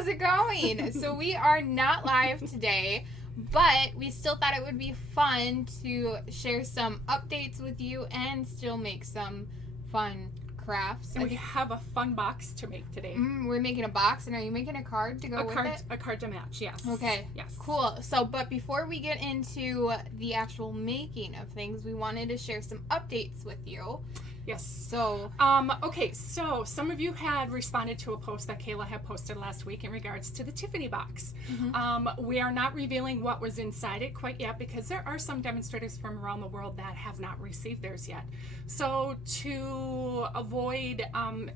how's it going? So we are not live today, but we still thought it would be fun to share some updates with you and still make some fun crafts. And we have a fun box to make today. We're making a box, and are you making a card to go with it? A card to match, yes. Okay. Yes. Cool. So, but before we get into the actual making of things, we wanted to share some updates with you. Yes. So, okay, so some of you had responded to a post that Kayla had posted last week in regards to the Tiffany box. We are not revealing what was inside it quite yet because there are some demonstrators from around the world that have not received theirs yet. So to avoid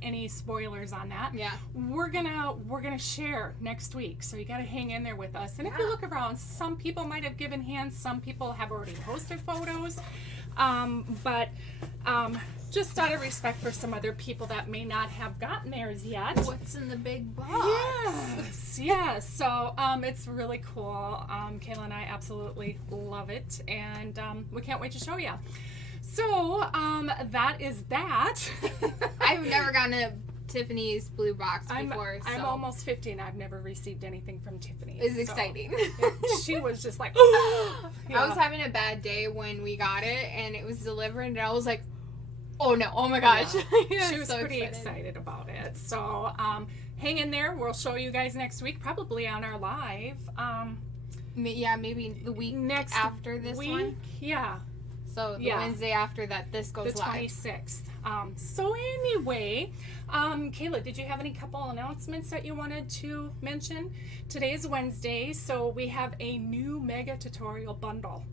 any spoilers on that, we're gonna share next week. So you gotta hang in there with us. And if you look around, some people might have given hands, some people have already posted photos. Just out of respect for some other people that may not have gotten theirs yet. What's in the big box? Yes. So it's really cool. Kayla and I absolutely love it, and we can't wait to show you. So that is that. I've never gotten a Tiffany's blue box before. I'm almost 50 and I've never received anything from Tiffany's. It's exciting. She was just like, I was having a bad day when we got it and it was delivered, and I was like, oh no, oh my gosh. She was so pretty excited about it. So hang in there. We'll show you guys next week, probably on our live. Maybe the week after this one. Yeah. So the Wednesday after that, this goes live. The 26th. So anyway, Kayla, did you have any couple announcements that you wanted to mention? Today's Wednesday, so we have a new mega tutorial bundle.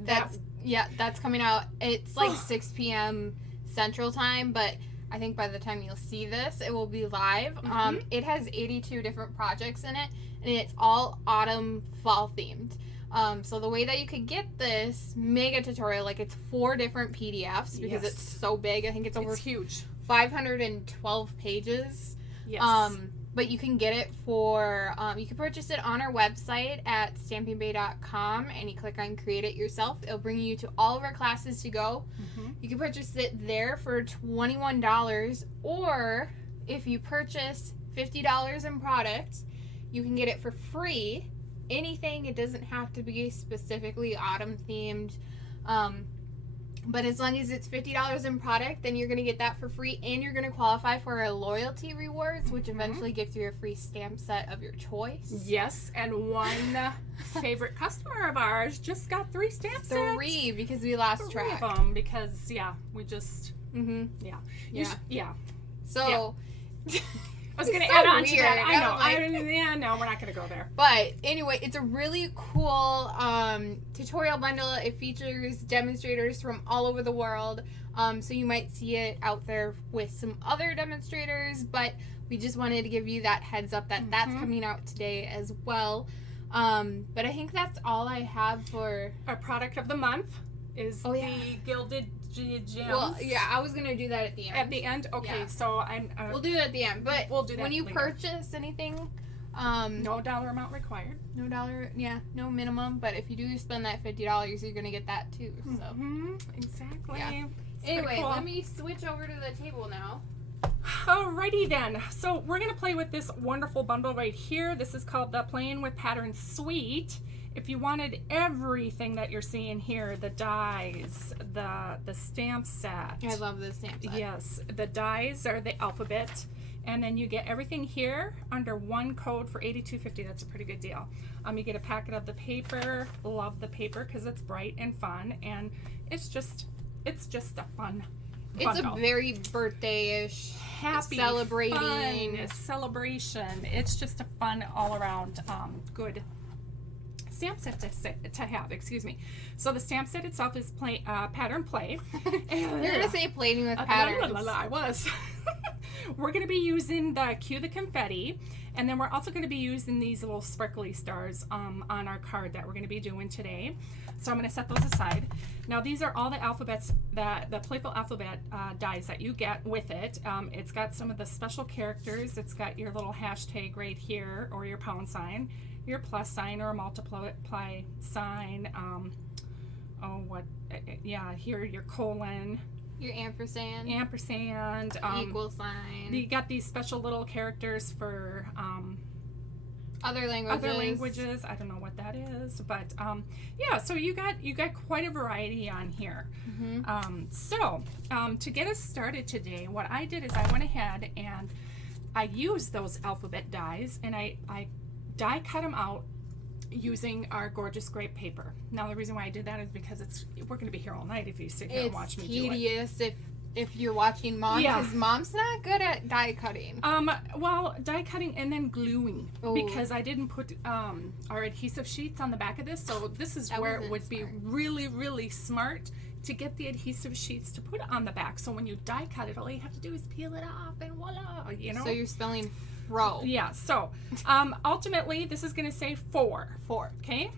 That's coming out. It's like 6 p.m. Central Time, but I think by the time you'll see this, it will be live. It has 82 different projects in it, and it's all autumn fall themed. So the way that you could get this mega tutorial, like it's 4 different PDFs because it's so big. I think it's over huge. 512 pages. Yes. But you can get it for, you can purchase it on our website at stampingbay.com, and you click on create it yourself. It'll bring you to all of our classes to go. You can purchase it there for $21, or if you purchase $50 in products, you can get it for free. Anything, it doesn't have to be specifically autumn themed. But as long as it's $50 in product, then you're going to get that for free, and you're going to qualify for a loyalty rewards, which eventually gives you a free stamp set of your choice. Yes, and one favorite customer of ours just got 3 stamp sets. 3, because we lost track. Of them because, we just, So... I was going to add on to that. I know. No, we're not going to go there. But anyway, it's a really cool tutorial bundle. It features demonstrators from all over the world. So you might see it out there with some other demonstrators, but we just wanted to give you that heads up that that's coming out today as well. But I think that's all I have for... Our product of the month is the Gilded Gems. Well, I was going to do that at the end. At the end? Okay, so we'll do that at the end. But we'll do that when you later. purchase anything... no dollar amount required. No minimum. But if you do spend that $50, you're going to get that too. So Exactly. Yeah. Anyway, cool. Let me switch over to the table now. Alrighty then. So we're going to play with this wonderful bundle right here. This is called the Playing with Patterns Suite. If you wanted everything that you're seeing here, the dies, the stamp set. I love the stamp set. Yes, the dies are the alphabet, and then you get everything here under one code for $82.50. That's a pretty good deal. You get a packet of the paper. Love the paper because it's bright and fun, and it's just a fun bundle. It's a very birthday-ish, happy, celebrating fun celebration. It's just a fun all-around good stamp set to have, excuse me. So the stamp set itself is pattern play. You're gonna say playing with patterns. I was. We're gonna be using the Cue the Confetti, and then we're also gonna be using these little sparkly stars on our card that we're gonna be doing today. So I'm gonna set those aside. Now these are all the alphabets, the playful alphabet dies that you get with it. It's got some of the special characters. It's got your little hashtag right here, or your pound sign, your plus sign or a multiply sign. Here your colon, your ampersand, equal sign. You got You got these special little characters for Other languages. I don't know what that is, but yeah. So you got quite a variety on here. To get us started today, what I did is I went ahead and I used those alphabet dies, and I die cut them out using our gorgeous grape paper. Now the reason why I did that is because we're going to be here all night if you sit here and watch me do it. It's tedious if you're watching Mom, because Mom's not good at die cutting. Well, die cutting and then gluing. Ooh. Because I didn't put our adhesive sheets on the back of this, so this is where it would be really, really smart to get the adhesive sheets to put on the back. So when you die cut it, all you have to do is peel it off and voila, you know. So you're spelling fro. Yeah. So ultimately, this is going to say 4. Okay.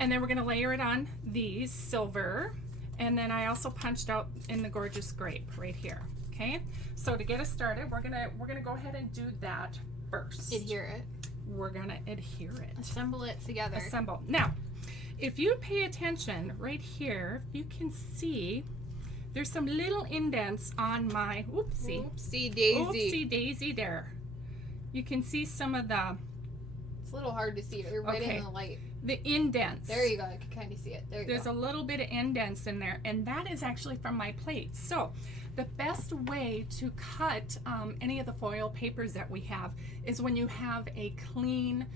And then we're going to layer it on these silver. And then I also punched out in the gorgeous grape right here. Okay. So to get us started, we're gonna go ahead and do that first. Adhere it. We're gonna adhere it. Assemble it together. Assemble. Now, if you pay attention right here, you can see there's some little indents on my oopsie daisy there. You can see some of the. It's a little hard to see. They're right in the light. The indents. There you go. I can kind of see it. There's a little bit of indents in there, and that is actually from my plate. So the best way to cut any of the foil papers that we have is when you have a clean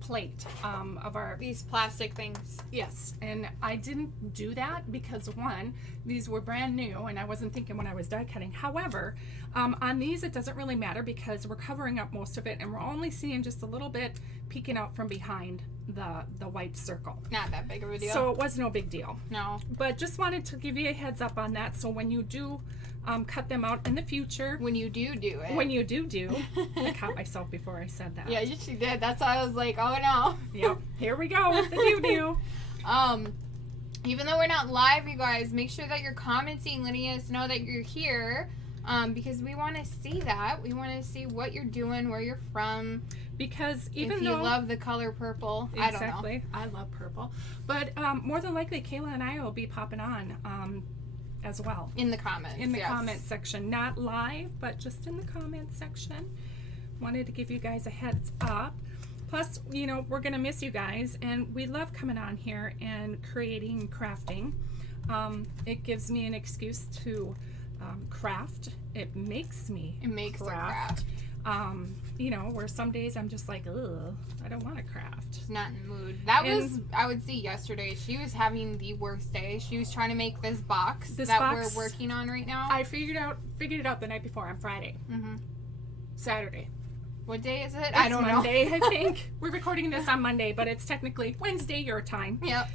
plate of these plastic things. Yes, and I didn't do that because one, these were brand new and I wasn't thinking when I was die cutting. However, on these it doesn't really matter because we're covering up most of it and we're only seeing just a little bit peeking out from behind the white circle. Not that big of a deal. So it was no big deal. No. But just wanted to give you a heads up on that, so when you do cut them out in the future. When you do it. When you do. I caught myself before I said that. Yeah, she did. That's why I was like, oh no. Yep. Here we go with the do. Even though we're not live, you guys, make sure that you're commenting, letting us know that you're here. Because we want to see that. We want to see what you're doing, where you're from. Because even if you love the color purple, exactly. I love purple. But more than likely, Kayla and I will be popping on as well. In the comments. In the comment section. Not live, but just in the comment section. Wanted to give you guys a heads up. Plus, you know, we're going to miss you guys, and we love coming on here and creating and crafting. It gives me an excuse to craft. It makes me craft. You know, where some days I'm just like, ugh, I don't want to craft. She's not in the mood. That was, I would say, yesterday. She was having the worst day. She was trying to make this box we're working on right now. I figured it out the night before on Friday. Saturday. What day is it? I don't know. Monday, I think. We're recording this on Monday, but it's technically Wednesday your time. Yep.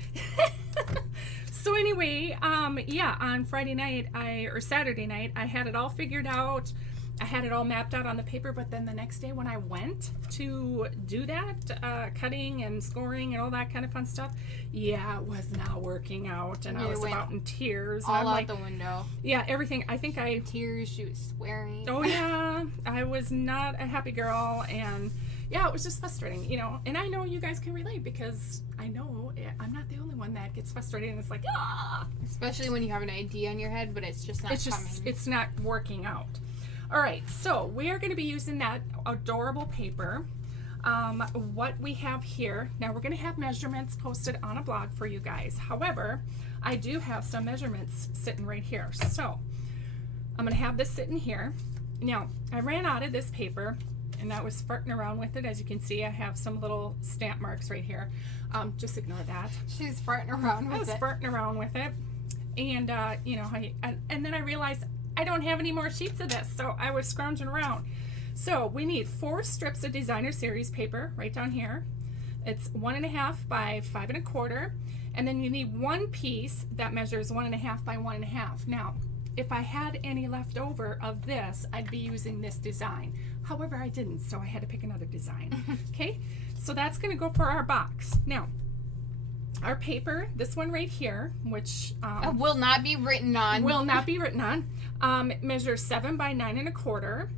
So anyway, on Friday night, or Saturday night, I had it all figured out. I had it all mapped out on the paper, but then the next day when I went to do that, cutting and scoring and all that kind of fun stuff, it was not working out, and I was about in tears. All out the window. Yeah, everything. I think tears. She was swearing. Oh yeah, I was not a happy girl, and yeah, it was just frustrating, you know. And I know you guys can relate because I know I'm not the only one that gets frustrated, and it's like especially when you have an idea in your head, but it's just not coming. It's not working out. All right, so we are going to be using that adorable paper. What we have here, now we're going to have measurements posted on a blog for you guys. However, I do have some measurements sitting right here. So I'm going to have this sitting here. Now, I ran out of this paper, and I was farting around with it. As you can see, I have some little stamp marks right here. Just ignore that. She's farting around with it. I was farting around with it. And, you know, and then I realized I don't have any more sheets of this, so I was scrounging around. So we need 4 strips of designer series paper right down here. It's 1.5 by 5 1/4, and then you need one piece that measures 1.5 by 1.5. Now, if I had any left over of this, I'd be using this design. However, I didn't, so I had to pick another design. Okay, so that's going to go for our box. Now, our paper, this one right here, which will not be written on. Measures 7 by 9 1/4,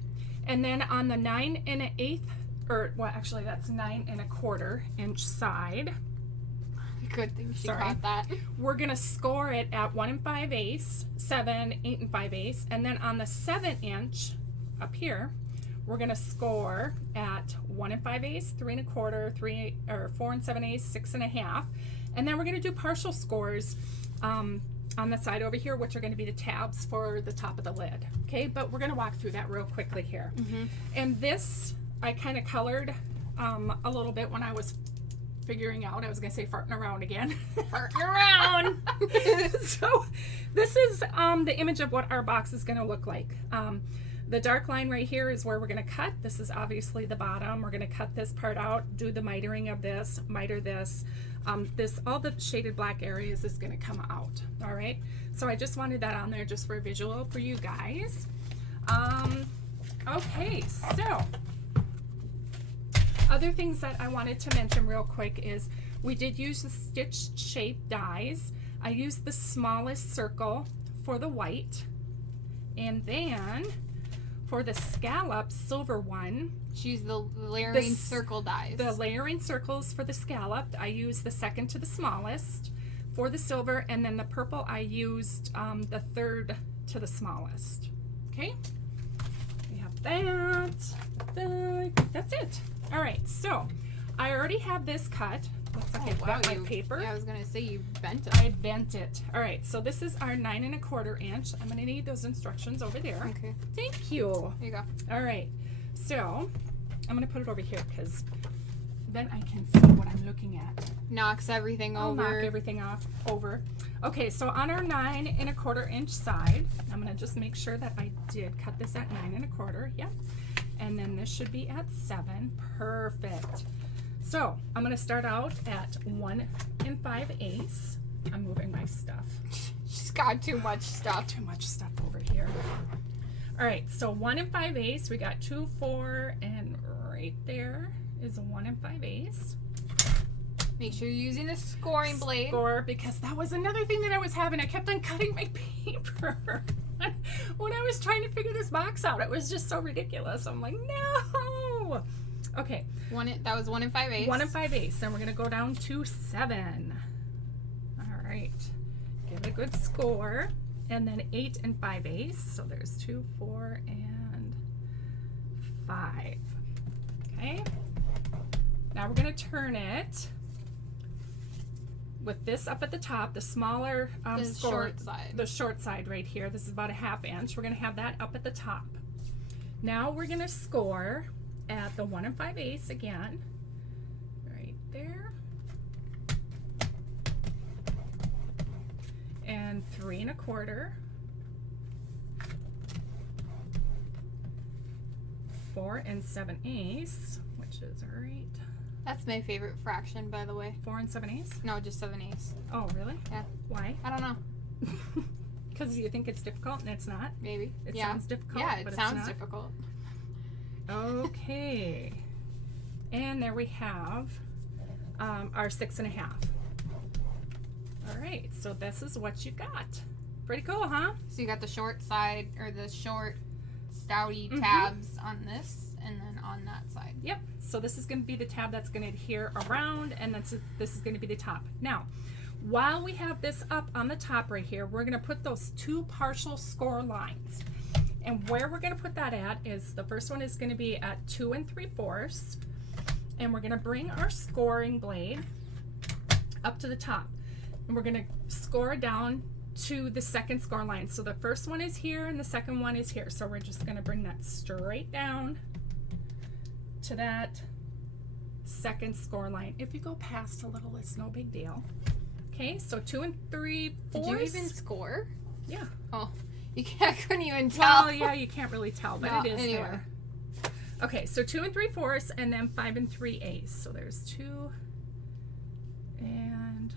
and then on the 9 1/8, or well, actually that's 9 1/4 inch side. Good thing she caught that. We're gonna score it at 1 5/8, 7, 8 5/8, and then on the 7 inch up here, we're going to score at 1 5/8, 3 1/4, 4 7/8, 6 1/2, and then we're going to do partial scores on the side over here, which are going to be the tabs for the top of the lid. Okay, but we're going to walk through that real quickly here. And this I kind of colored a little bit when I was figuring out, I was going to say farting around again. Farting around. So this is the image of what our box is going to look like. The dark line right here is where we're going to cut. This is obviously the bottom. We're going to cut this part out, do the mitering of this, miter this. All the shaded black areas is going to come out. All right. So I just wanted that on there just for a visual for you guys. Okay, so other things that I wanted to mention real quick is we did use the stitched shape dies. I used the smallest circle for the white, and then for the scallop silver one, Choose the layering circle dies. the layering circles for the scallop, I used the second to the smallest for the silver, and then the purple I used the third to the smallest. Okay, we have that. That's it. All right, so I already have this cut. Looks like I bent my paper. Yeah, I was gonna say you bent it. I bent it. All right, so this is our 9 1/4 inch. I'm gonna need those instructions over there. Okay. Thank you. There you go. All right, so I'm gonna put it over here because then I can see what I'm looking at. Knocks everything I'll over. knock everything off over. Okay, so on our 9 1/4 inch side, I'm gonna just make sure that I did cut this at 9 1/4. Yep. And then this should be at 7. Perfect. So I'm going to start out at 1 5/8. I'm moving my stuff. She's got too much stuff. Too much stuff over here. All right, so 1 5/8. We got 2, 4, and right there is a 1 5/8. Make sure you're using the scoring blade. Score, because that was another thing that I was having. I kept on cutting my paper. When I was trying to figure this box out, it was just so ridiculous. I'm like, no. Okay. That was 1 5/8. 1 5/8. Then we're gonna go down to 7. All right. Give it a good score. And then 8 5/8. So there's 2, 4, and 5. Okay. Now we're gonna turn it with this up at the top, the smaller the score, short side. the short side right here. This is about a 1/2 inch. We're going to have that up at the top. Now we're going to score at the 1 5/8 again, right there, and 3 1/4, 4 7/8, which is right. That's my favorite fraction, by the way. 4 7/8. No, just 7/8. Oh, really? Yeah. Why? I don't know. Because you think it's difficult and it's not? Maybe. It yeah. sounds difficult, Yeah, but it it's sounds not? difficult. Okay. And there we have our 6 1/2. All right, so this is what you got. Pretty cool, huh? So you got the short side, or the short stouty tabs on this, and then on that side. Yep. So this is going to be the tab that's going to adhere around, and this is going to be the top. Now, while we have this up on the top right here, we're going to put those 2 partial score lines. And where we're going to put that at is, the first one is going to be at 2 3/4, and we're going to bring our scoring blade up to the top, and we're going to score down to the second score line. So the first one is here and the second one is here. So we're just going to bring that straight down to that second score line. If you go past a little, it's no big deal. Okay, so 2 3/4. Did you even score? Yeah. Oh, I couldn't even tell. Well, yeah, you can't really tell, but No, it is anyway. there. Okay, so 2 3/4, and then 5 3/8. So there's 2 and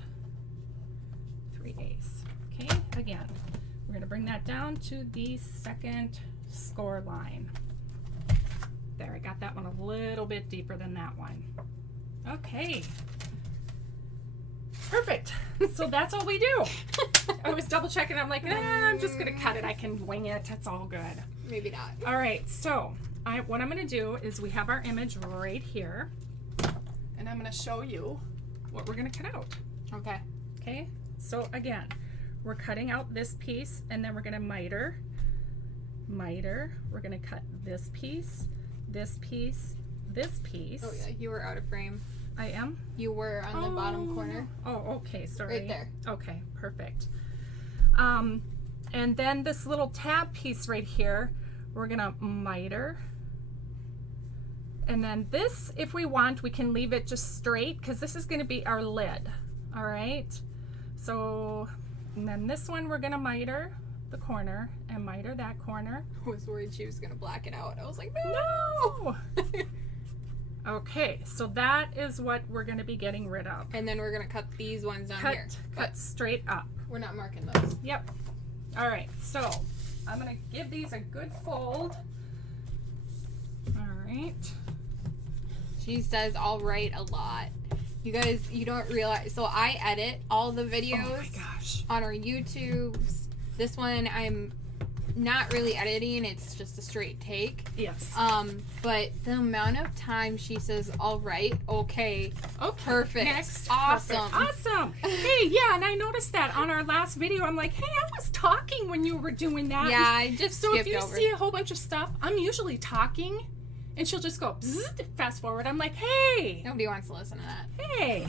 3/8. Okay, again, we're going to bring that down to the second score line. There, I got that one a little bit deeper than that one. Okay. Perfect. So that's all we do. I was double checking. I'm like, I'm just going to cut it. I can wing it. It's all good. Maybe not. All right. So what I'm going to do is, we have our image right here, and I'm going to show you what we're going to cut out. Okay. Okay. So again, we're cutting out this piece, and then we're going to miter. We're going to cut this piece, this piece, this piece. Oh yeah, you were out of frame. I am? You were on the bottom corner. Oh, okay, sorry. Right there. Okay, perfect. And then this little tab piece right here, we're gonna miter. And then this, if we want, we can leave it just straight because this is gonna be our lid, all right? So, and then this one we're gonna miter the corner and miter that corner. I was worried she was gonna black it out. I was like, no! Okay, so that is what we're gonna be getting rid of. And then we're gonna cut these ones down here. Cut straight up. We're not marking those. Yep. All right, so I'm gonna give these a good fold. All right. She says all right a lot. You guys, you don't realize, so I edit all the videos Oh my gosh. on our YouTubes. This one I'm not really editing, it's just a straight take. Yes. But the amount of time she says all right, okay, perfect, Next. awesome. Perfect. Awesome. Hey, yeah, and I noticed that on our last video. I'm like, hey, I was talking when you were doing that. Yeah, I just So skipped if you over. see a whole bunch of stuff, I'm usually talking, and she'll just go bzzz, fast forward. I'm like, hey, Nobody wants to listen to that. hey,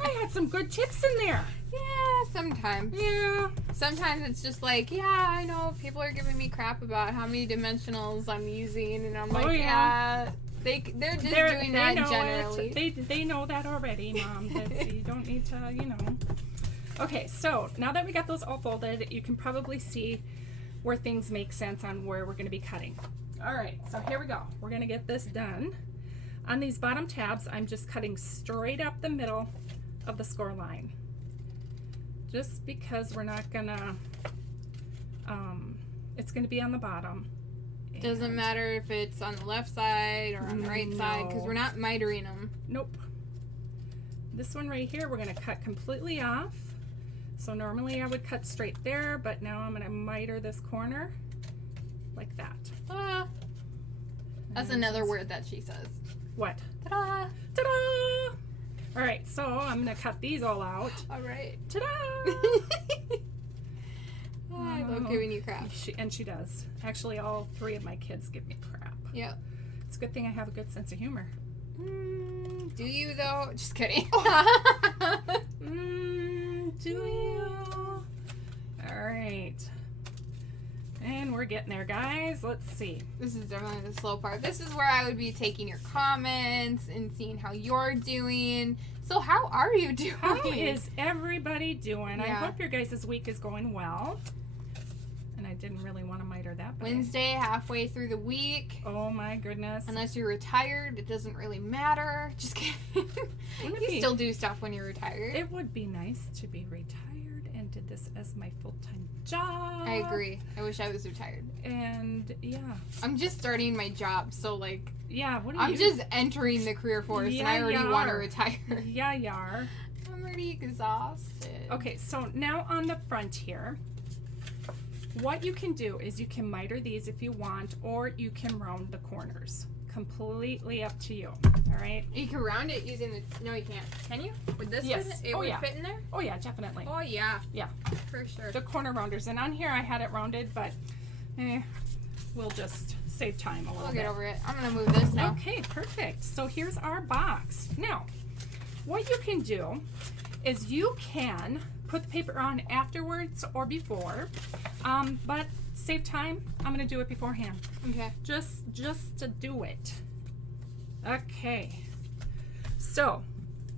I had some good tips in there. Yeah, sometimes. Yeah. Sometimes it's just like, yeah, I know people are giving me crap about how many dimensionals I'm using, and I'm like, yeah. they're just doing that know generally. They know that already, Mom. You don't need to, you know. Okay, so now that we got those all folded, you can probably see where things make sense on where we're going to be cutting. All right, so here we go. We're going to get this done. On these bottom tabs, I'm just cutting straight up the middle of the score line. Just because we're not gonna, it's gonna be on the bottom. Doesn't matter if it's on the left side or on the right side, because we're not mitering them. Nope. This one right here, we're gonna cut completely off. So normally I would cut straight there, but now I'm gonna miter this corner like that. Ta-da! That's another word that she says. What? Ta-da! Ta-da! All right, so I'm gonna cut these all out. All right. Ta-da! I love giving you crap. She does. Actually, all three of my kids give me crap. Yep. It's a good thing I have a good sense of humor. Do you though? Just kidding. Do you? All right. And we're getting there, guys. Let's see. This is definitely the slow part. This is where I would be taking your comments and seeing how you're doing. So how are you doing? How is everybody doing? I Yeah. hope your guys' week is going well. And I didn't really want to miter that. But Wednesday, halfway through the week. oh my goodness. Unless you're retired, it doesn't really matter. Just kidding. You still do stuff when you're retired. It would be nice to be retired and did this as my full-time job. I agree. I wish I was retired. And yeah. I'm just starting my job, so like Yeah, what do I'm you just entering the career force and I already want to retire. Yeah, you are. I'm already exhausted. Okay, so now on the front here, what you can do is you can miter these if you want, or you can round the corners. Completely up to you. All right. You can round it using the. No, you can't. Can you? Would this Yes. fit? It Oh, would yeah. fit in there? Oh yeah, definitely. Oh, yeah. Yeah. For sure. The corner rounders, and on here I had it rounded, but we'll just save time a little We'll bit. get over it. I'm going to move this now. Okay, perfect. So here's our box. Now, what you can do is you can put the paper on afterwards or before, but save time. I'm going to do it beforehand. Okay. Just to do it. Okay. So,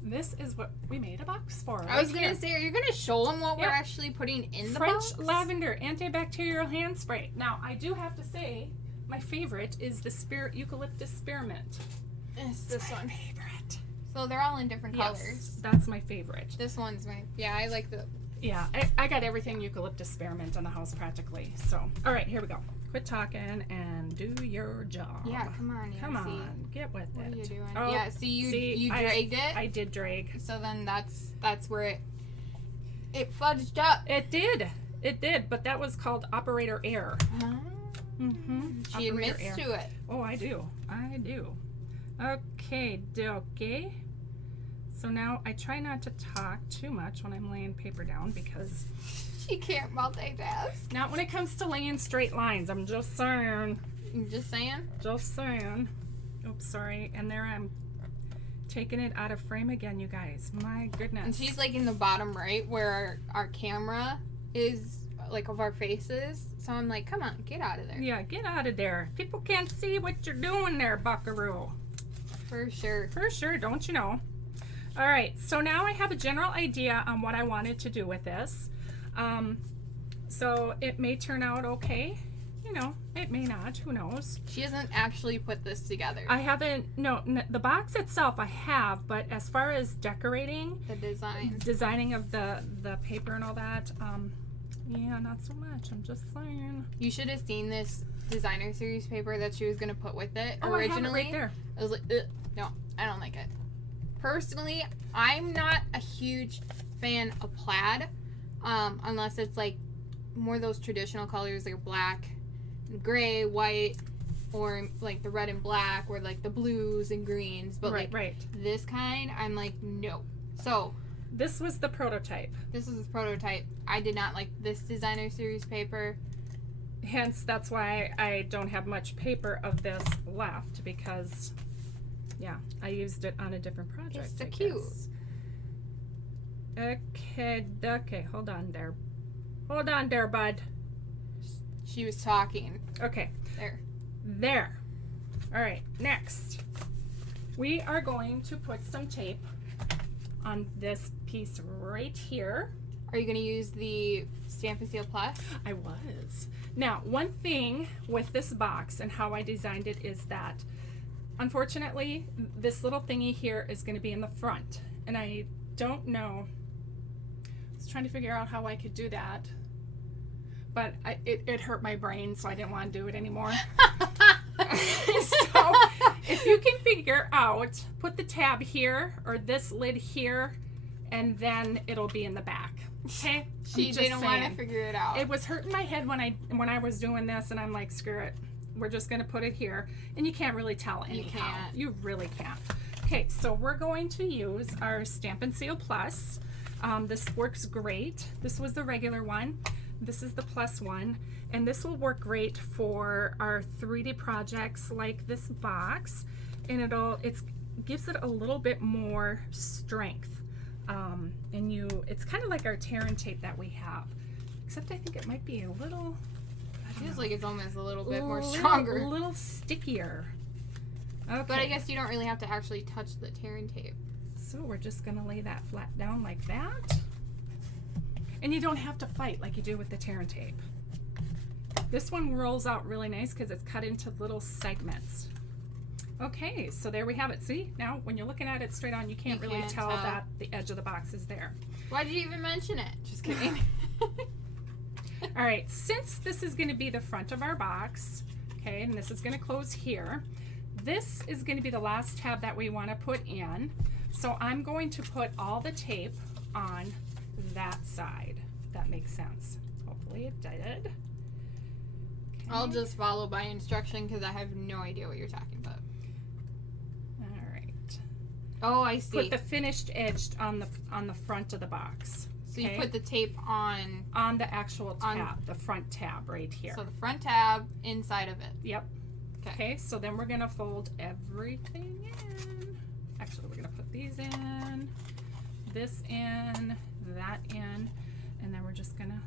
this is what we made a box for. I was right going to here. say, are you going to show them what we're Yep. actually putting in the French box? lavender antibacterial hand spray. Now, I do have to say, my favorite is the eucalyptus spearmint. It's this one. Favorite. So they're all in different colors. Yes, that's my favorite. This one's my. Yeah, I like the. Yeah, I got everything eucalyptus spearmint in the house practically. So, all right, here we go. Quit talking and do your job. Yeah, come on, Nancy. Come on, get with What it. are you doing? Oh, yeah, see, you dragged it. I did drag. So then that's where it fudged up. It did, but that was called operator error. Mm-hmm. She admits to it. Oh, I do. Okay, dokie. So now I try not to talk too much when I'm laying paper down because She can't multitask. not when it comes to laying straight lines. I'm just saying. Just saying. Just saying. Oops, sorry. And there I'm taking it out of frame again, you guys. My goodness. And she's like in the bottom right where our camera is, like, of our faces. So I'm like, come on, get out of there. Yeah, get out of there. People can't see what you're doing there, buckaroo. For sure. For sure, don't you know? All right, so now I have a general idea on what I wanted to do with this. So it may turn out okay. You know, it may not. Who knows? She hasn't actually put this together. I haven't. No, the box itself I have, but as far as decorating, The designing of the paper and all that, yeah, not so much. I'm just saying. You should have seen this designer series paper that she was gonna put with it Oh, originally. I have it right there. I was like, ugh, no, I don't like it. Personally, I'm not a huge fan of plaid, unless it's like more of those traditional colors like black, gray, white, or like the red and black, or like the blues and greens. But Right. this kind, I'm like, no. So This was the prototype. this is the prototype. I did not like this designer series paper. Hence, that's why I don't have much paper of this left, because, yeah, I used it on a different project. It's so I cute. guess. Okay, hold on there. Hold on there, bud. She was talking. Okay, There. all right, next. We are going to put some tape on this piece right here. Are you going to use the Stamp and Seal Plus? I was. Now, one thing with this box and how I designed it is that, unfortunately, this little thingy here is going to be in the front. And I don't know. I was trying to figure out how I could do that. But it hurt my brain, so I didn't want to do it anymore. So, if you can figure out, put the tab here or this lid here, and then it'll be in the back. Okay? She didn't want to figure it out. It was hurting my head when I was doing this, and I'm like, screw it. We're just going to put it here. And you can't really tell anyhow. can't. You really can't. Okay, so we're going to use our Stamp and Seal Plus. This works great. This was the regular one. This is the plus one. And this will work great for our 3D projects like this box. And it gives it a little bit more strength. It's kind of like our tear and tape that we have, except I think it might be a little, It feels like it's almost a little bit more stronger. a little stickier. Okay. But I guess you don't really have to actually touch the tear and tape. So we're just gonna lay that flat down like that. And you don't have to fight like you do with the tear and tape. This one rolls out really nice because it's cut into little segments. Okay, so there we have it. See, now when you're looking at it straight on, you can't really tell that the edge of the box is there. Why did you even mention it? Just kidding. All right, since this is going to be the front of our box, okay, and this is going to close here, this is going to be the last tab that we want to put in. So I'm going to put all the tape on that side. That makes sense. Hopefully it did. Okay. I'll just follow by instruction because I have no idea what you're talking about. All right. Oh, I see. Put the finished edge on the front of the box. So you put the tape on the actual tab, the front tab right here. So the front tab inside of it. Yep. Okay. Okay, so then we're gonna fold everything in. Actually, we're gonna put these in, this in, that in, and then we're just gonna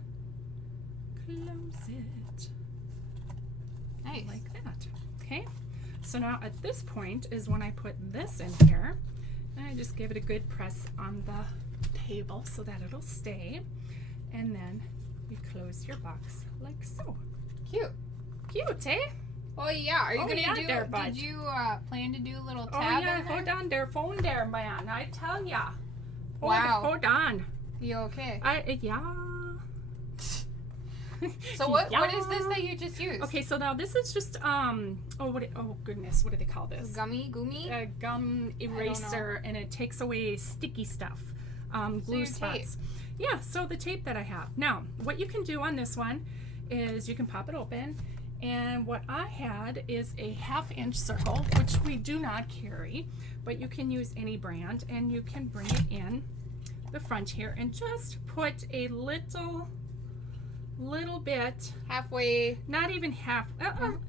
close it. Nice. Like that. Okay. So now at this point is when I put this in here, and I just give it a good press on the table so that it'll stay, and then you close your box like so. Cute. Cute, eh? Oh yeah. Are you gonna do? There, bud. Did you plan to do a little tab? Oh yeah, in there? hold on there, phone there, man. I tell ya. Hold on. You okay? Yeah. So what is this that you just used? Okay, so now this is just oh goodness, what do they call this? Gummy? A gum eraser, and it takes away sticky stuff, glue spots. Yeah, so the tape that I have. Now, what you can do on this one is you can pop it open, and what I had is a 1/2-inch circle, which we do not carry, but you can use any brand, and you can bring it in the front here and just put a little little bit, halfway. not even half,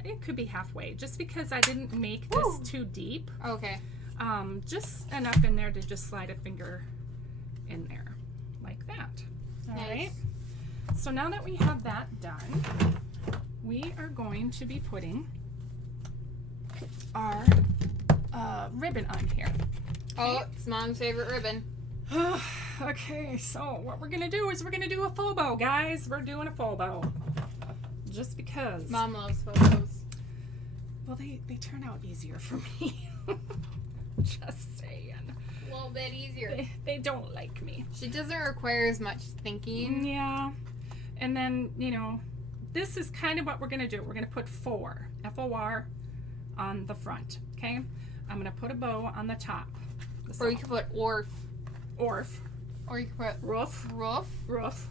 it could be halfway, just because I didn't make this too deep. Okay. Just enough in there to just slide a finger in there, like that. All right. So now that we have that done, we are going to be putting our ribbon on here. Oh, it's Mom's favorite ribbon. Okay, so what we're gonna do is we're gonna do a faux bow, guys. We're doing a faux bow. Just because. Mom loves photos. Well, they turn out easier for me. Just saying. A little bit easier. They don't like me. She doesn't require as much thinking. Yeah. And then, you know, this is kind of what we're gonna do. We're gonna put FOR, F-O-R, on the front, okay? I'm gonna put a bow on the top. Or you could put orf. Orf. Or you could put Roof. roof. Roof.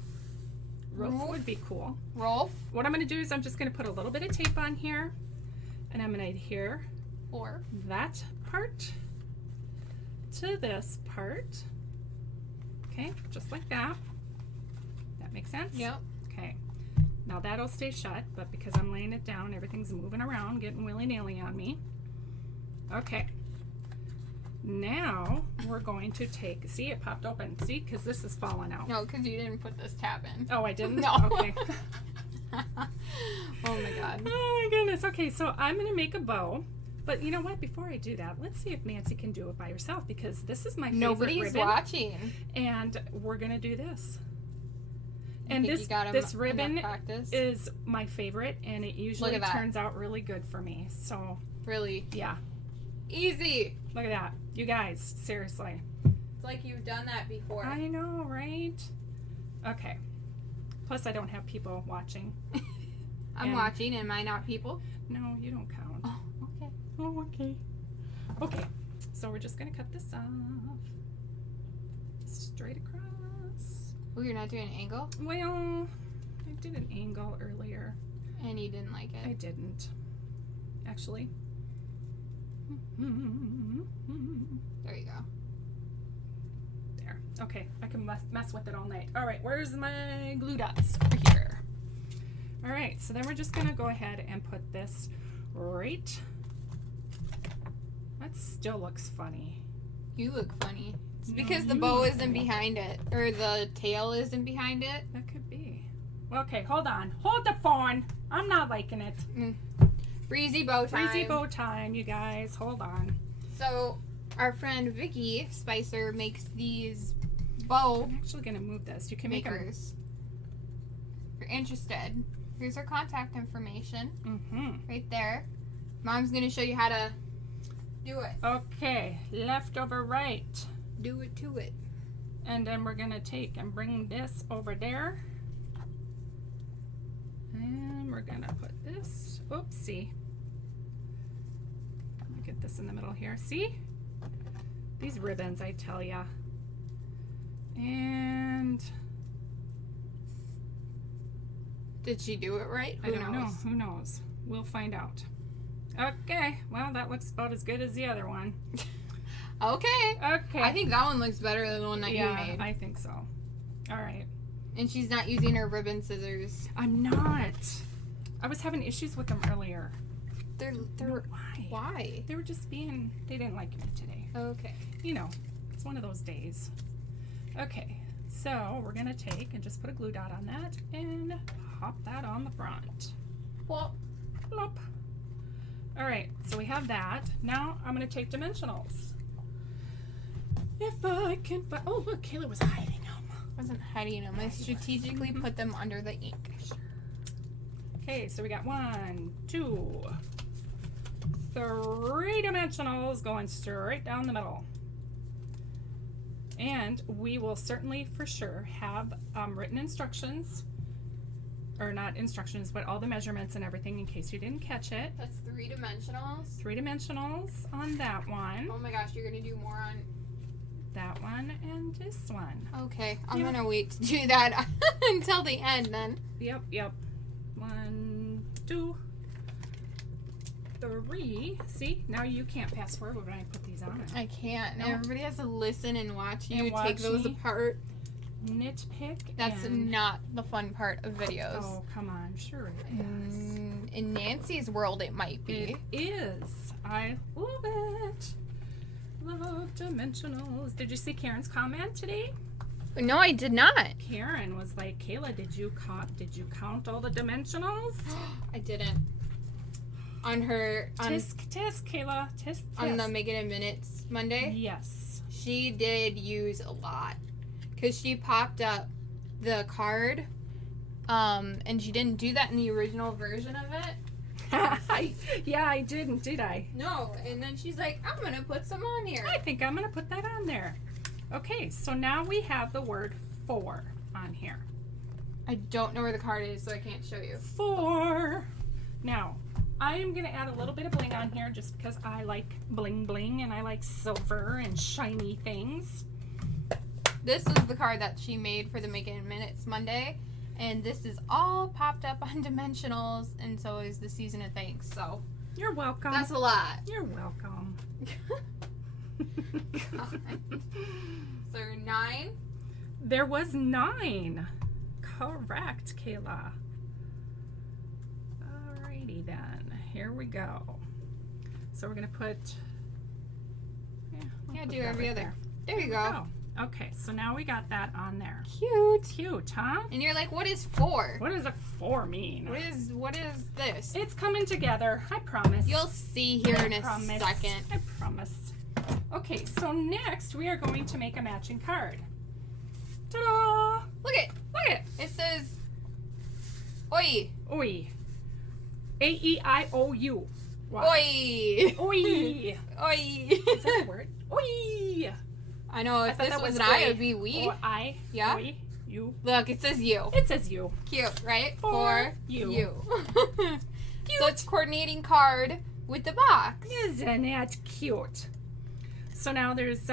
Roof would be cool. Roof. What I'm going to do is I'm just going to put a little bit of tape on here, and I'm going to adhere Or that part to this part. Okay, just like that. That makes sense? Yep. Okay. Now that'll stay shut, but because I'm laying it down, everything's moving around, getting willy-nilly on me. Okay. Now we're going to take, see, it popped open. See, because this is falling out. No, because you didn't put this tab in. Oh, I didn't? No. Okay. Oh my god. Oh my goodness. Okay, so I'm going to make a bow. But you know what? Before I do that, let's see if Nancy can do it by herself, because this is my favorite Nobody's ribbon. watching. And we're going to do this. I And think this you got this enough ribbon practice. is my favorite, and it usually Look at that. turns out really good for me. So, Really yeah. easy. Look at that. You guys, seriously. It's like you've done that before. I know, right? Okay. Plus, I don't have people watching. I'm watching. Am I not people? No, you don't count. Oh, okay. Oh, okay. Okay. So we're just going to cut this off. Straight across. Oh, you're not doing an angle? Well, I did an angle earlier. And you didn't like it? I didn't. Actually. There you go. There. Okay, I can mess with it all night. All right, where's my glue dots? Over here. All right, so then we're just gonna go ahead and put this right. That still looks funny. You look funny. It's No, because the you bow look isn't behind it. Or the tail isn't behind it. That could be. Okay, hold on. Hold the phone. I'm not liking it. Breezy bow time. Breezy bow time, you guys. Hold on. So, our friend Vicky Spicer makes these bow I'm actually gonna move this. You can make them. makers. If you're interested, here's her contact information right there. Mom's gonna show you how to do it. Okay, left over right. Do it to it. And then we're gonna take and bring this over there. And we're gonna put this, oopsie. Let me get this in the middle here. See? These ribbons, I tell ya. And Did she do it right? I don't know. Who knows? We'll find out. Okay, well, that looks about as good as the other one. Okay. Okay. I think that one looks better than the one that you made. I think so. All right. And she's not using her ribbon scissors. I'm not. I was having issues with them earlier. They're Why? why? They were just being, they didn't like me today. Okay. You know, it's one of those days. Okay, so we're gonna take and just put a glue dot on that and pop that on the front. Well, Plop. All right, so we have that. Now I'm gonna take dimensionals. If I can find, oh look, Kayla was hiding them. I wasn't hiding them. I strategically put them under the ink. Okay, so we got 1, 2, 3 dimensionals going straight down the middle. And we will certainly for sure have written instructions, or not instructions, but all the measurements and everything in case you didn't catch it. That's 3 dimensionals. 3 dimensionals on that one, Oh my gosh, you're gonna do more on. that one, and this one. Okay, I'm Yeah. gonna wait to do that until the end then. Yep, yep. 1, 2, 3. See, now you can't fast forward when I put these on. I can't. No. Everybody has to listen and watch you And watch take those me. apart. nitpick. That's not the fun part of videos. Oh, come on. Sure it is. In Nancy's world, it might be. It is. I love it. Love dimensionals. Did you see Karen's comment today? No, I did not. Karen was like, Kayla, did you count all the dimensionals? I didn't. On her Tisk, Kayla. Tisk. On the Make It in Minutes Monday. Yes. She did use a lot because she popped up the card, and she didn't do that in the original version of it. Yeah, I didn't, did I? No, and then she's like, I'm gonna put some on here. I think I'm gonna put that on there. Okay, so now we have the word 4 on here. I don't know where the card is, so I can't show you. 4. Now, I am going to add a little bit of bling on here just because I like bling bling and I like silver and shiny things. This was the card that she made for the Make It in Minutes Monday, and this is all popped up on dimensionals, and so is the Season of Thanks, so. You're welcome. That's a lot. You're welcome. So 9? There was 9. Correct, Kayla. Alrighty then. Here we go. So we're gonna put. Yeah, do every other. There you go. Okay, so now we got that on there. Cute. Cute, huh? And you're like, what is 4? What does a 4 mean? What is this? It's coming together. I promise. You'll see here in a second. I promise. Okay, so next we are going to make a matching card. Ta-da! Look it. It says, Oi. Oi. A-E-I-O-U. Wow. Oi. Oi. Oi. Is that a word? Oi. I know, if this was an I, it would be we. Or I. Yeah. Oi. You. Look, it says you. It says you. Cute, right? For you. Cute. So it's coordinating card with the box. Isn't that cute? So now there's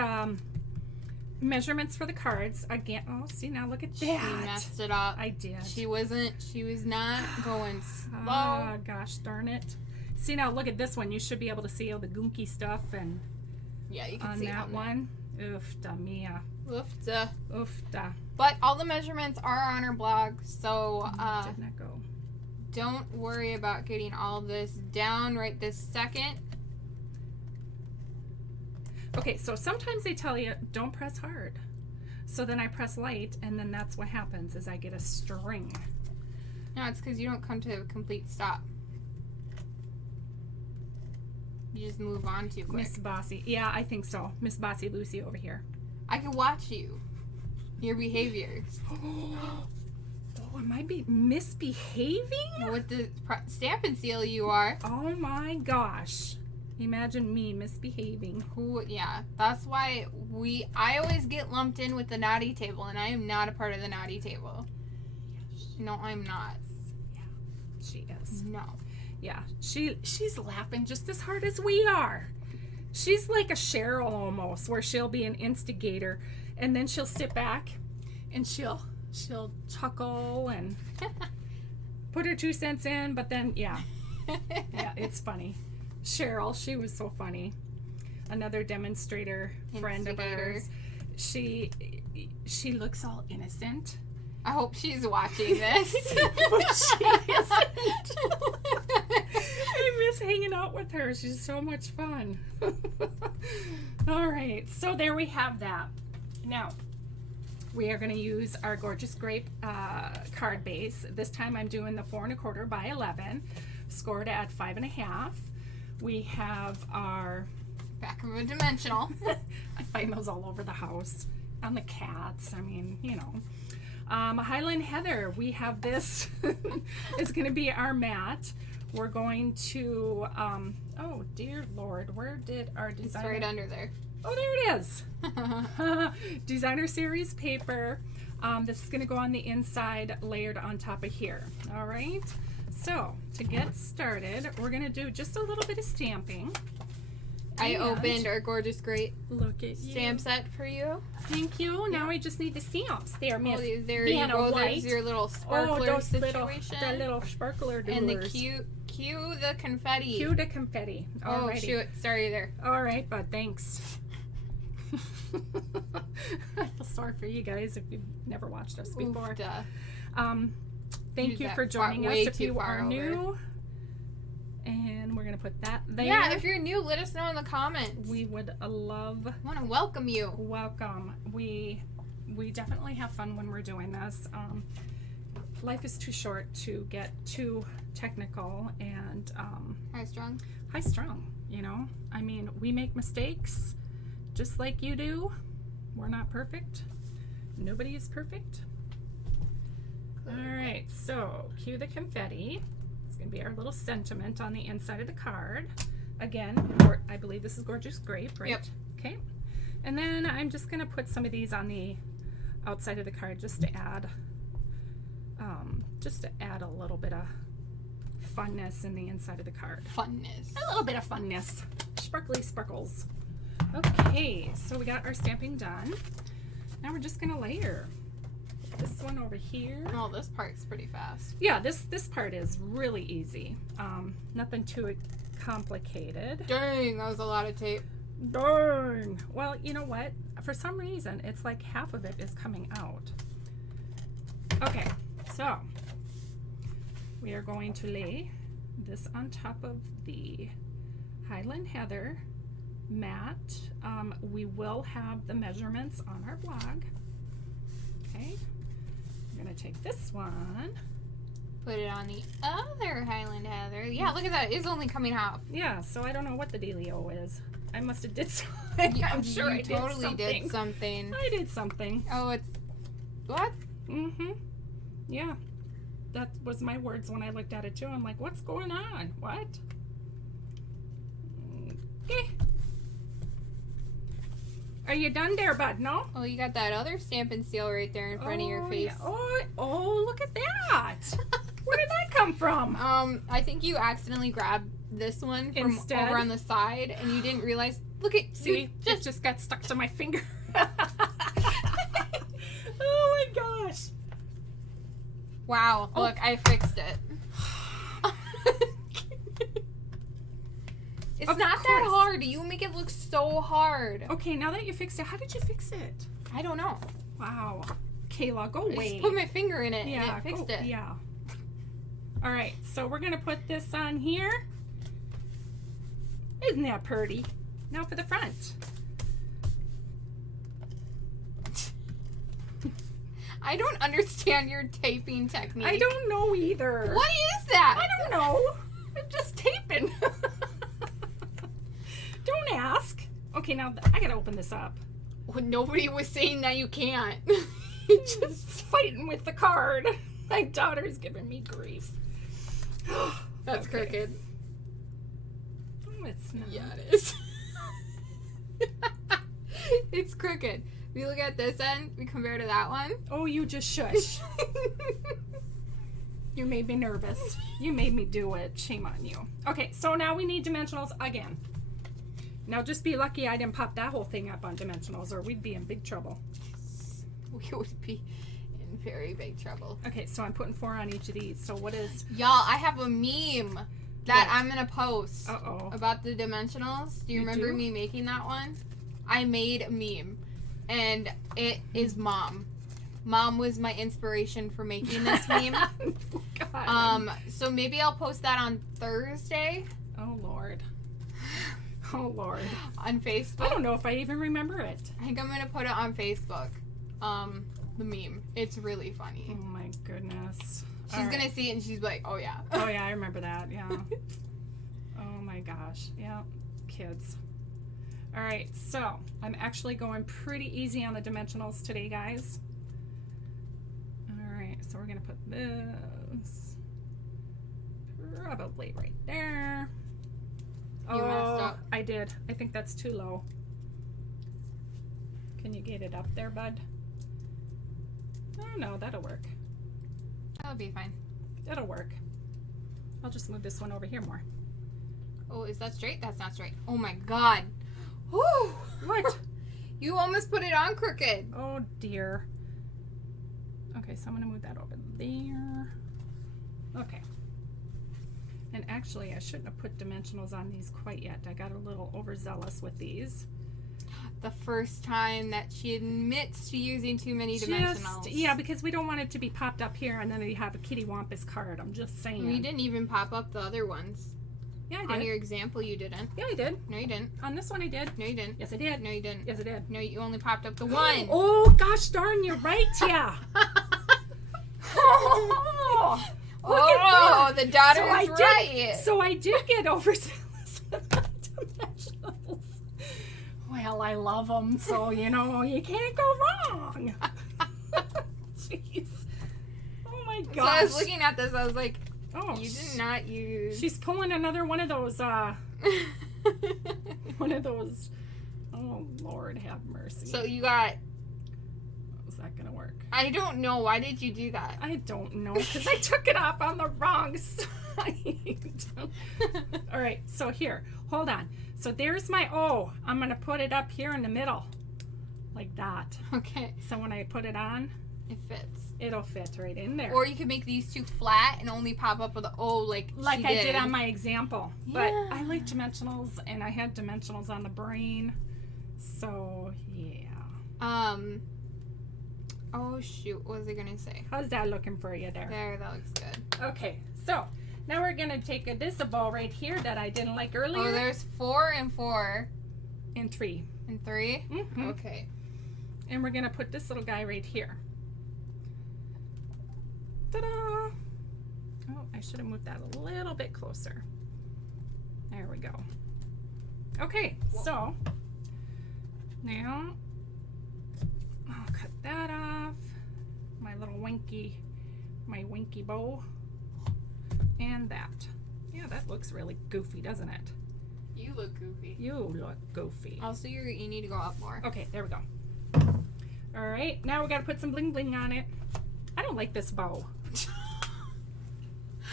measurements for the cards. Again, oh, see, now look at that. She messed it up. I did. She was not going slow. Ah, gosh darn it. See, now look at this one. You should be able to see all the gunky stuff and yeah, you can on see that one. Oofta mia. Oofta. Oofta. But all the measurements are on our blog, so did not go. Don't worry about getting all this down right this second. Okay, so sometimes they tell you don't press hard. So then I press light, and then that's what happens is I get a string. No, it's because you don't come to a complete stop. You just move on too quick. Miss Bossy. Yeah, I think so. Miss Bossy Lucy over here. I can watch you. Your behaviors. Oh, am I misbehaving? With the stamp and seal you are. Oh my gosh. Imagine me misbehaving. Yeah, that's why I always get lumped in with the naughty table, and I am not a part of the naughty table. No, I'm not. Yeah, she is. No. Yeah, she's laughing just as hard as we are. She's like a Cheryl almost, where she'll be an instigator, and then she'll sit back, and she'll chuckle and put her 2 cents in, but then yeah, it's funny. Cheryl, she was so funny. Another demonstrator friend of ours. She looks all innocent. I hope she's watching this. But she isn't. I miss hanging out with her. She's so much fun. All right, so there we have that. Now, we are going to use our Gorgeous Grape card base. This time I'm doing the 4 1/4 by 11, scored at 5.5. We have our back of a dimensional. I find those all over the house. On the cats. I mean, you know. Highland Heather, we have this. It's going to be our mat. We're going to, oh dear Lord, where did our designer? It's right under there. Oh, there it is. Designer series paper. This is going to go on the inside, layered on top of here. All right. So to get started, we're going to do just a little bit of stamping. I opened our Gorgeous Grape look at stamp set for you. Thank you. Now we just need the stamps. There, Miss. Oh, there you go. There's your little sparkler situation. The little sparkler doers. And the cue the confetti. Cue the confetti. Oh, shoot. Sorry there. All right, bud. Thanks. I feel sorry for you guys if you've never watched us before. Oofda. Thank you for joining us if you are new. And we're going to put that there. Yeah, if you're new, let us know in the comments. We would love... I want to welcome you. Welcome. We definitely have fun when we're doing this. Life is too short to get too technical and... high strung, you know? I mean, we make mistakes just like you do. We're not perfect. Nobody is perfect. All right, so cue the confetti. It's going to be our little sentiment on the inside of the card. Again, I believe this is Gorgeous Grape, right? Yep. Okay. And then I'm just going to put some of these on the outside of the card just to add a little bit of funness in the inside of the card. Funness. A little bit of funness. Sparkly sparkles. Okay, so we got our stamping done. Now we're just going to layer. This one over here. Oh, this part's pretty fast. Yeah, this part is really easy. Nothing too complicated. Dang, that was a lot of tape. Darn. Well, you know what? For some reason, it's like half of it is coming out. Okay, so we are going to lay this on top of the Highland Heather mat. We will have the measurements on our blog. Okay. I'm going to take this one. Put it on the other Highland Heather. Yeah, look at that. It's only coming half. Yeah, so I don't know what the dealio is. I must have did something. Yeah, I'm sure I totally did something. I did something. Oh, it's... What? Mm-hmm. Yeah. That was my words when I looked at it too. I'm like, what's going on? What? Okay. Are you done there, bud? No? Oh, you got that other stamp and seal right there in front of your face. Yeah. Oh, look at that. Where did that come from? I think you accidentally grabbed this one from Instead? over on the side, and you didn't realize. Look at See, it just got stuck to my finger. Oh my gosh. Wow, look, I fixed it. It's not that hard. You make it look so hard. Okay, now that you fixed it, how did you fix it? I don't know. Wow. Kayla, go away. I just put my finger in it Yeah, and it fixed it. Yeah. All right, so we're going to put this on here. Isn't that pretty? Now for the front. I don't understand your taping technique. I don't know either. What is that? I don't know. I'm just taping. Don't ask. Okay, now I gotta open this up. Well, nobody was saying that you can't. Just fighting with the card. My daughter's giving me grief. That's crooked. Oh, it's not. Yeah, it is. It's crooked. We look at this end, we compare to that one. Oh, you just shush. You made me nervous. You made me do it. Shame on you. Okay, so now we need dimensionals again. Now just be lucky I didn't pop that whole thing up on dimensionals or we'd be in big trouble. We would be in very big trouble. Okay, so I'm putting 4 on each of these. So what is... Y'all, I have a meme that What? I'm going to post about the dimensionals. Do you remember me making that one? I made a meme. And it is Mom. Mom was my inspiration for making this meme. God. So maybe I'll post that on Thursday. Oh, Lord. Oh, Lord. On Facebook. I don't know if I even remember it. I think I'm going to put it on Facebook. The meme. It's really funny. Oh, my goodness. She's going to see it and she's like, oh, yeah. Oh, yeah, I remember that. Yeah. Oh, my gosh. Yeah. Kids. All right, so I'm actually going pretty easy on the dimensionals today, guys. All right, so we're gonna put this probably right there. You messed up. I did. I think that's too low. Can you get it up there, bud? Oh no, that'll work. That'll be fine. That'll work. I'll just move this one over here more. Oh, is that straight? That's not straight. Oh my God. Whew. What? You almost put it on crooked. Oh dear. Okay, so I'm gonna move that over there. Okay. And actually, I shouldn't have put dimensionals on these quite yet. I got a little overzealous with these. The first time that she admits to using too many dimensionals. Yeah, because we don't want it to be popped up here and then you have a Kitty Wampus card. I'm just saying. You didn't even pop up the other ones. Yeah, I did. On your example, you didn't. Yeah, I did. No, you didn't. On this one, I did. No, you didn't. Yes, I did. No, you didn't. Yes, I did. No, you only popped up the one. Oh, gosh darn, you're right, yeah. Oh, look at that. The daughter is right. So I did get overzealous with my dimensionals. Well, I love them, so, you know, you can't go wrong. Jeez. Oh, my gosh. So I was looking at this, I was like, oh, you did not use... She's pulling another one of those, oh, Lord have mercy. So you got... How's that going to work? I don't know. Why did you do that? I don't know, because I took it off on the wrong side. All right, so here, hold on. So there's my O. I'm going to put it up here in the middle, like that. Okay. So when I put it on, it fits. It'll fit right in there. Or you could make these two flat and only pop up with the O like I did on my example. Yeah. But I like dimensionals, and I had dimensionals on the brain. So, yeah. Oh, shoot. What was I going to say? How's that looking for you there? There, that looks good. Okay, so now we're going to take this ball right here that I didn't like earlier. Oh, there's 4 and 4. And 3. And 3? Mm-hmm. Okay. And we're going to put this little guy right here. Ta-da! Oh, I should have moved that a little bit closer. There we go. Okay, so now I'll cut that off. My winky bow. And that. Yeah, that looks really goofy, doesn't it? You look goofy. You look goofy. Also, you need to go up more. Okay, there we go. All right, now we got to put some bling bling on it. I don't like this bow.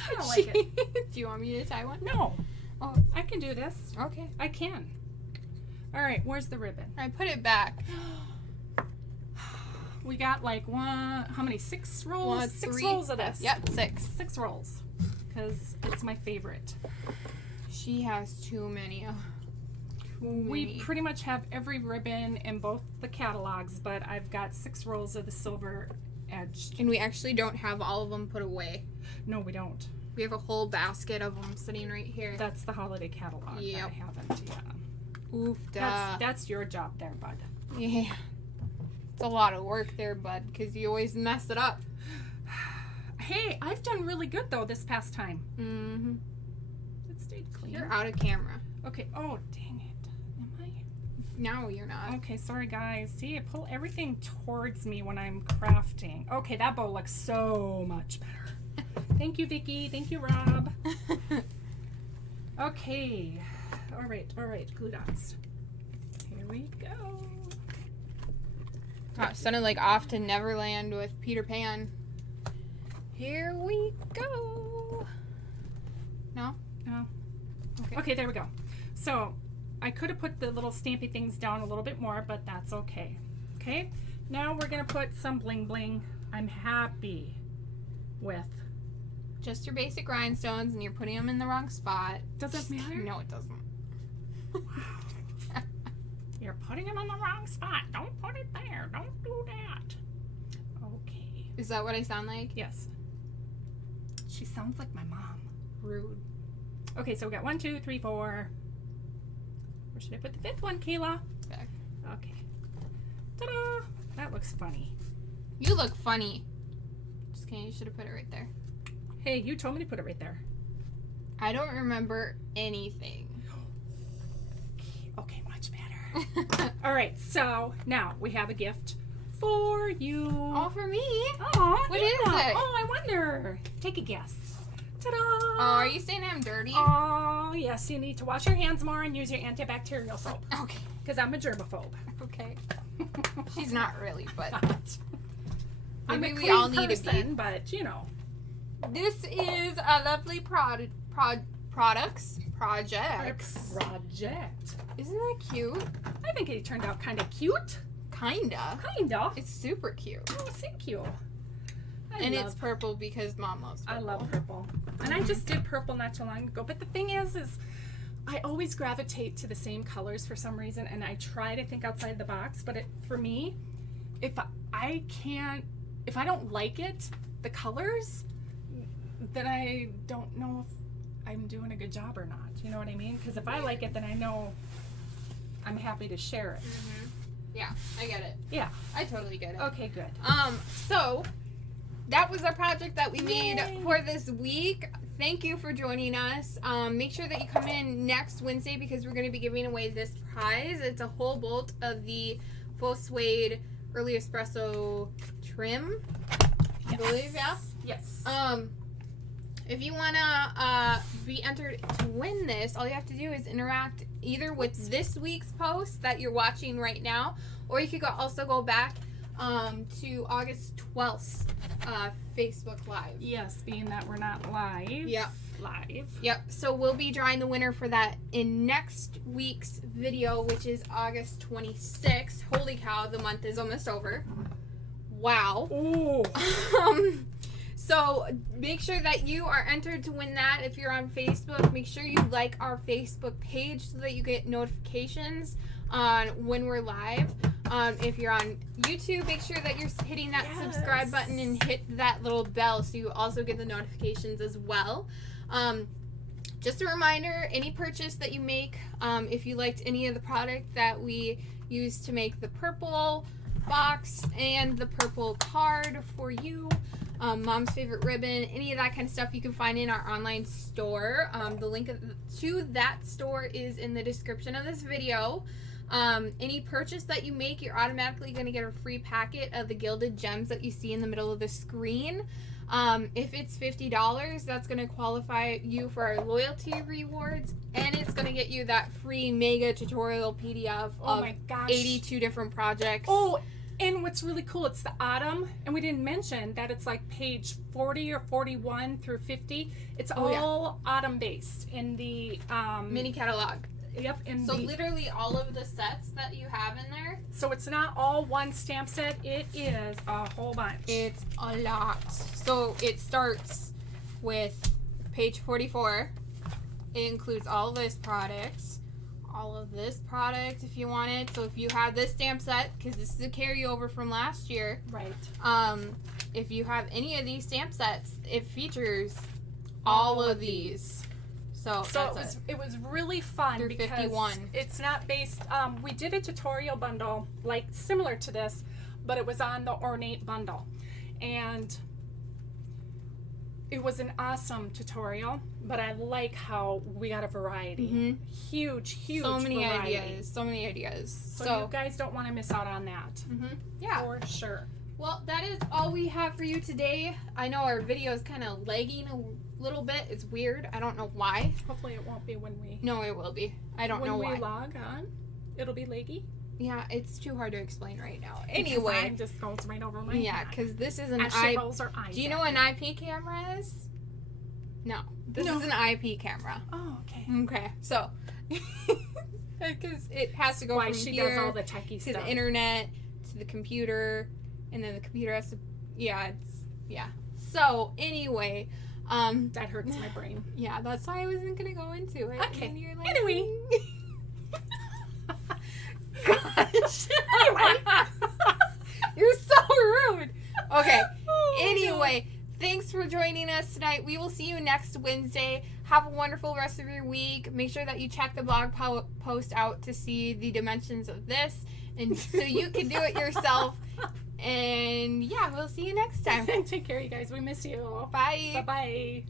I don't like it. Do you want me to tie one? No. Oh, I can do this. okay. I can. All right, where's the ribbon? I put it back. We got like how many? 6 rolls? 1, 6 3. rolls of this. Yep, 6. 6 rolls. Because it's my favorite. She has too many. We pretty much have every ribbon in both the catalogs, but I've got 6 rolls of the silver edged. And we actually don't have all of them put away. No, we don't. We have a whole basket of them sitting right here. That's the holiday catalog that I haven't yet. Oof, That's your job there, bud. Yeah. It's a lot of work there, bud, because you always mess it up. Hey, I've done really good, though, this past time. Mm-hmm. It stayed clean. You're out of camera. Okay. Oh, dang it. Am I? No, you're not. Okay, sorry, guys. See, I pull everything towards me when I'm crafting. Okay, that bow looks so much better. Thank you, Vicky. Thank you, Rob. Okay. All right. Glue dots. Here we go. Oh, it sounded like Off to Neverland with Peter Pan. Here we go. No? No. Okay. Okay, there we go. So, I could have put the little stampy things down a little bit more, but that's okay. Okay? Now we're going to put some bling bling. I'm happy with. Just your basic rhinestones, and you're putting them in the wrong spot. Does that matter? No, it doesn't. You're putting them in the wrong spot. Don't put it there. Don't do that. Okay. Is that what I sound like? Yes. She sounds like my mom. Rude. Okay, so we got 1, 2, 3, 4. Where should I put the 5th one, Kayla? Back. Okay. Ta-da! That looks funny. You look funny. Just kidding. You should have put it right there. Hey, you told me to put it right there. I don't remember anything. Okay, much better. All right, so now we have a gift for you. All for me? Oh, What is it? Oh, I wonder. Take a guess. Ta-da! Oh, are you saying I'm dirty? Oh, yes, you need to wash your hands more and use your antibacterial soap. Okay. Because I'm a germaphobe. Okay. She's not really, but I'm maybe a we all clean need to be. person, but you know. This is a lovely project. Isn't that cute? I think it turned out kind of cute. Kinda. Kinda. It's super cute. Oh, thank you. It's purple because Mom loves purple. I love purple. And I just did purple not too long ago. But the thing is I always gravitate to the same colors for some reason, and I try to think outside the box, but for me, if I don't like it, the colors, then I don't know if I'm doing a good job or not. You know what I mean? Because if I like it, then I know I'm happy to share it. Mm-hmm. Yeah, I get it. Yeah. I totally get it. Okay, good. So that was our project that we made for this week. Thank you for joining us. Make sure that you come in next Wednesday because we're going to be giving away this prize. It's a whole bolt of the full suede early espresso trim. I believe, yeah? Yes. If you want to be entered to win this, all you have to do is interact either with this week's post that you're watching right now, or you could also go back to August 12th Facebook Live. Yes, being that we're not live. Yep. Live. Yep. So we'll be drawing the winner for that in next week's video, which is August 26th. Holy cow, the month is almost over. Wow. Ooh. So make sure that you are entered to win that. If you're on Facebook, make sure you like our Facebook page so that you get notifications on when we're live. If you're on YouTube, make sure that you're hitting that subscribe button and hit that little bell so you also get the notifications as well. Just a reminder, any purchase that you make, if you liked any of the product that we used to make the purple box and the purple card for you, Mom's favorite ribbon, any of that kind of stuff you can find in our online store. The link to that store is in the description of this video. Any purchase that you make, you're automatically going to get a free packet of the gilded gems that you see in the middle of the screen. If it's $50, that's going to qualify you for our loyalty rewards, and it's going to get you that free mega tutorial PDF of 82 different projects. Oh, and what's really cool, it's the autumn, and we didn't mention that it's like page 40 or 41 through 50. It's all autumn based in the mini catalog. Yep. So literally all of the sets that you have in there. So it's not all one stamp set. It is a whole bunch. It's a lot. So it starts with page 44. It includes all of this products. All of this product if you want it. So if you have this stamp set, because this is a carryover from last year. Right. If you have any of these stamp sets, it features all of these. So it was really fun through because 51. It's not based. We did a tutorial bundle like similar to this, but it was on the ornate bundle, and it was an awesome tutorial. But I like how we got a variety, huge so many variety. ideas, so many ideas. So you guys don't want to miss out on that. Yeah, for sure. Well, that is all we have for you today. I know our video is kind of lagging a little bit. It's weird. I don't know why. Hopefully it won't be when we... No, it will be. I don't know why. When we log on, it'll be laggy? Yeah, it's too hard to explain right now. Because Anyway. time just goes right over my head. because this is an Do you know what an IP camera is? No. This is an IP camera. Oh, okay. Okay, so... Because it has to go Why from she here does all the techie to stuff. the internet, to the computer, and then the computer has to... Yeah, So, anyway... that hurts my brain. Yeah, that's why I wasn't going to go into it. Okay. And you're like, Anyway. Gosh. Anyway. You're so rude. Okay. Anyway, thanks for joining us tonight. We will see you next Wednesday. Have a wonderful rest of your week. Make sure that you check the blog post out to see the dimensions of this, and so you can do it yourself. And yeah, we'll see you next time. Take care, you guys. We miss you. Bye. Bye-bye.